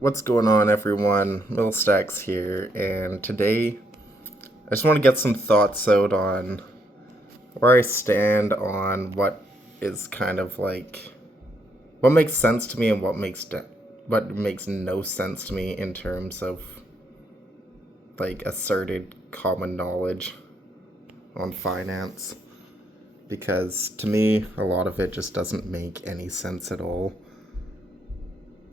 What's going on, everyone? Millstacks here, and today I just want to get some thoughts out on where I stand on what is kind of like what makes sense to me and what makes no sense to me in terms of like asserted common knowledge on finance. Because to me, a lot of it just doesn't make any sense at all.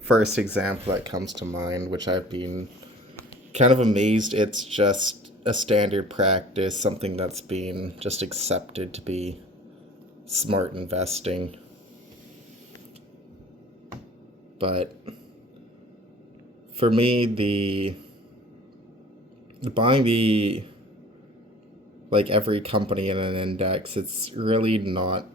First example that comes to mind, which I've been kind of amazed it's just a standard practice, something that's been just accepted to be smart investing. But for me, the buying the like every company in an index, it's really not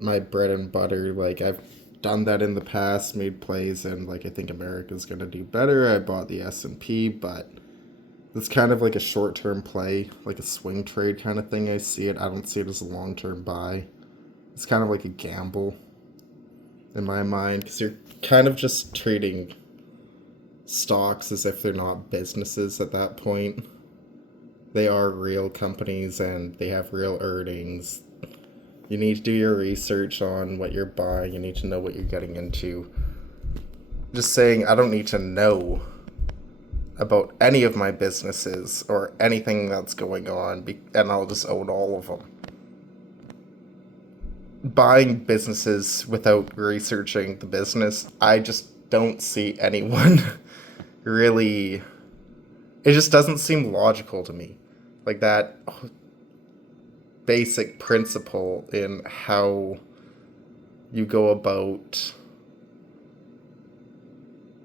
my bread and butter. Like I've done that in the past, made plays, and like I think America's gonna do better. I bought the S&P, but it's kind of like a short-term play, like a swing trade kind of thing. I see it. I don't see it as a long-term buy. It's kind of like a gamble in my mind because you're kind of just trading stocks as if they're not businesses at that point. They are real companies and they have real earnings. You need to do your research on what you're buying. You need to know what you're getting into. Just saying, I don't need to know about any of my businesses or anything that's going on, and I'll just own all of them. Buying businesses without researching the business, I just don't see anyone really. It just doesn't seem logical to me. Like that basic principle in how you go about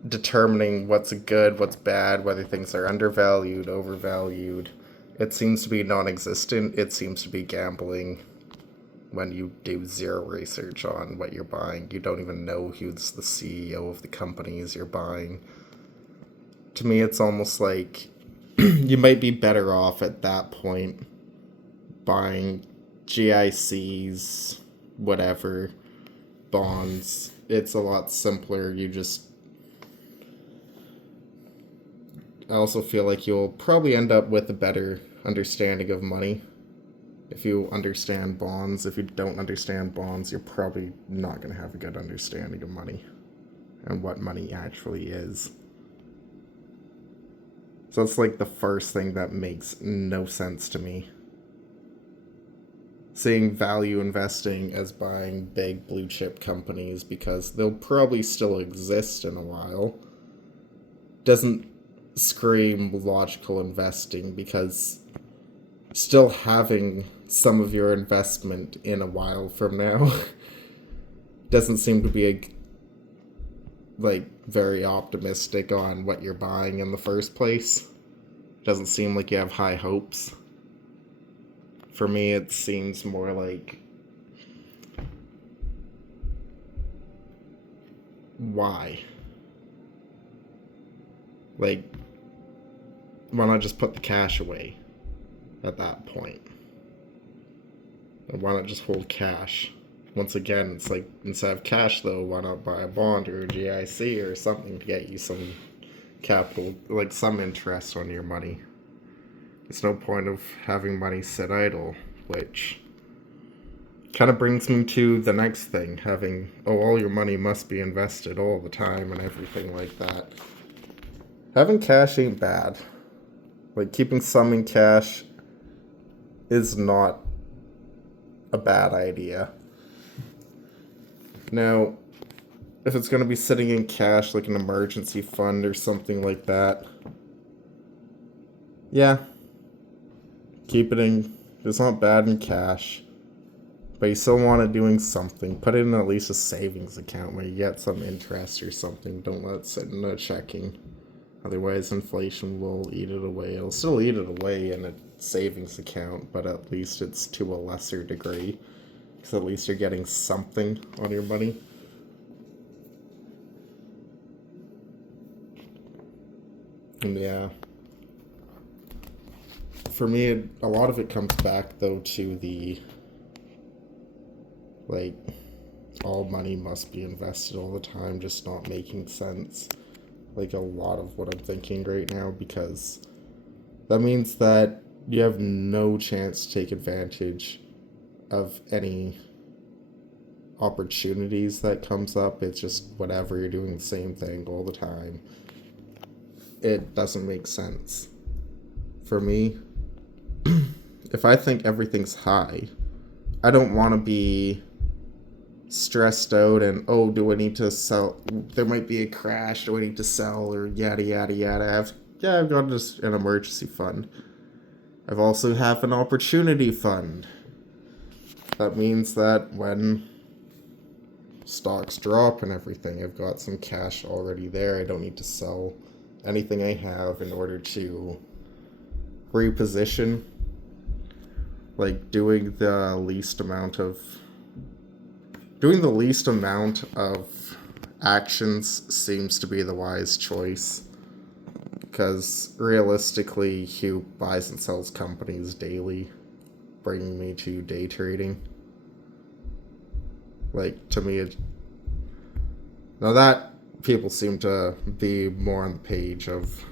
determining what's good, what's bad, whether things are undervalued, overvalued. It seems to be non existent. It seems to be gambling when you do zero research on what you're buying. You don't even know who's the CEO of the companies you're buying. To me, it's almost like you might be better off at that point buying GICs, whatever, bonds. It's a lot simpler. I also feel like you'll probably end up with a better understanding of money if you understand bonds. If you don't understand bonds, you're probably not going to have a good understanding of money and what money actually is. So it's like the first thing that makes no sense to me. Seeing value investing as buying big blue chip companies because they'll probably still exist in a while doesn't scream logical investing, because still having some of your investment in a while from now doesn't seem to be very optimistic on what you're buying in the first place. Doesn't seem like you have high hopes. For me, it seems more like, why? Like, why not just put the cash away at that point? And why not just hold cash? Once again, it's like, instead of cash though, why not buy a bond or a GIC or something to get you some capital, like some interest on your money? There's no point of having money sit idle, which kind of brings me to the next thing, having, all your money must be invested all the time and everything like that. Having cash ain't bad. Like, keeping some in cash is not a bad idea. Now, if it's going to be sitting in cash like an emergency fund or something like that, yeah, keep it in. It's not bad in cash, but you still want it doing something. Put it in at least a savings account where you get some interest or something. Don't let it sit in a checking. Otherwise, inflation will eat it away. It'll still eat it away in a savings account, but at least it's to a lesser degree. Because at least you're getting something on your money. And yeah. For me, a lot of it comes back, though, to the, like, all money must be invested all the time just not making sense. Like a lot of what I'm thinking right now, because that means that you have no chance to take advantage of any opportunities that comes up. It's just whatever, you're doing the same thing all the time. It doesn't make sense. For me, if I think everything's high, I don't want to be stressed out and, oh, do I need to sell? There might be a crash. Do I need to sell? Or yada, yada, yada. I've got just an emergency fund. I've also have an opportunity fund. That means that when stocks drop and everything, I've got some cash already there. I don't need to sell anything I have in order to reposition. Like doing the least amount of actions seems to be the wise choice, because realistically, Hugh buys and sells companies daily, bringing me to day trading. Like, to me, now that people seem to be more on the page of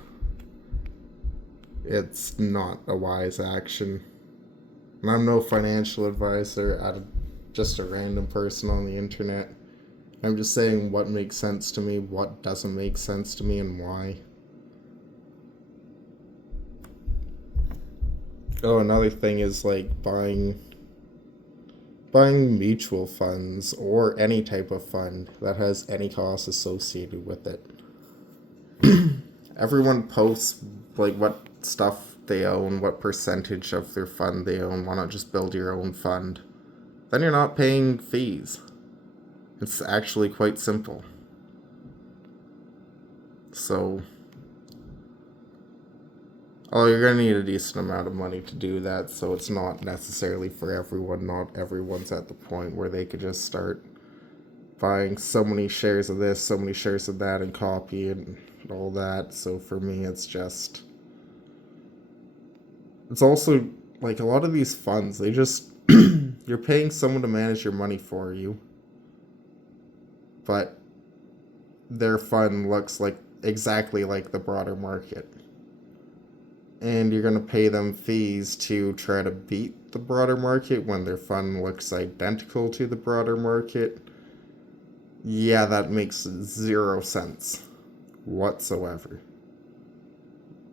it's not a wise action. And I'm no financial advisor, just a random person on the internet. I'm just saying what makes sense to me, what doesn't make sense to me, and why. Oh, another thing is like buying mutual funds or any type of fund that has any cost associated with it. Everyone posts like what stuff they own, what percentage of their fund they own. Why not just build your own fund? Then you're not paying fees. It's actually quite simple. So, you're going to need a decent amount of money to do that, so it's not necessarily for everyone. Not everyone's at the point where they could just start buying so many shares of this, so many shares of that, and copy and all that. So for me, it's also like a lot of these funds, they just, you're paying someone to manage your money for you, but their fund looks like exactly like the broader market. And you're going to pay them fees to try to beat the broader market when their fund looks identical to the broader market. Yeah, that makes 0 sense whatsoever.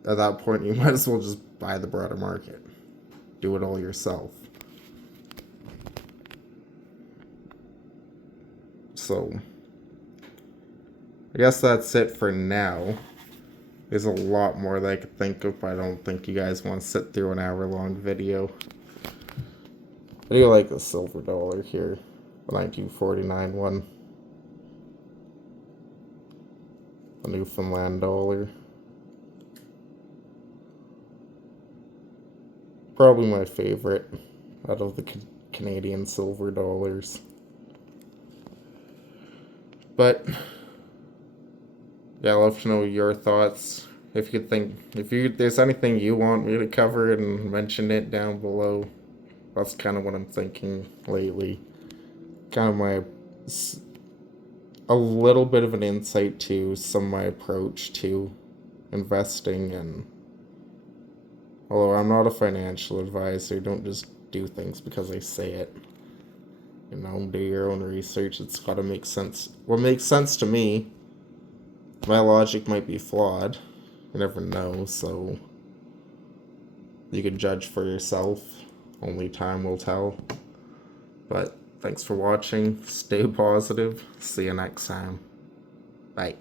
At that point, you might as well just buy the broader market. Do it all yourself. So, I guess that's it for now. There's a lot more that I could think of, but I don't think you guys want to sit through an hour-long video. I do like the silver dollar here, the 1949 one. The Newfoundland dollar. Probably my favorite out of the Canadian silver dollars. But yeah, I'd love to know your thoughts. If there's anything you want me to cover, and mention it down below. That's kind of what I'm thinking lately. Kind of a little bit of an insight to some of my approach to investing. And although I'm not a financial advisor, don't just do things because I say it. Do your own research. It's got to make sense. What makes sense to me, my logic might be flawed. You never know, so you can judge for yourself. Only time will tell. But thanks for watching. Stay positive. See you next time. Bye.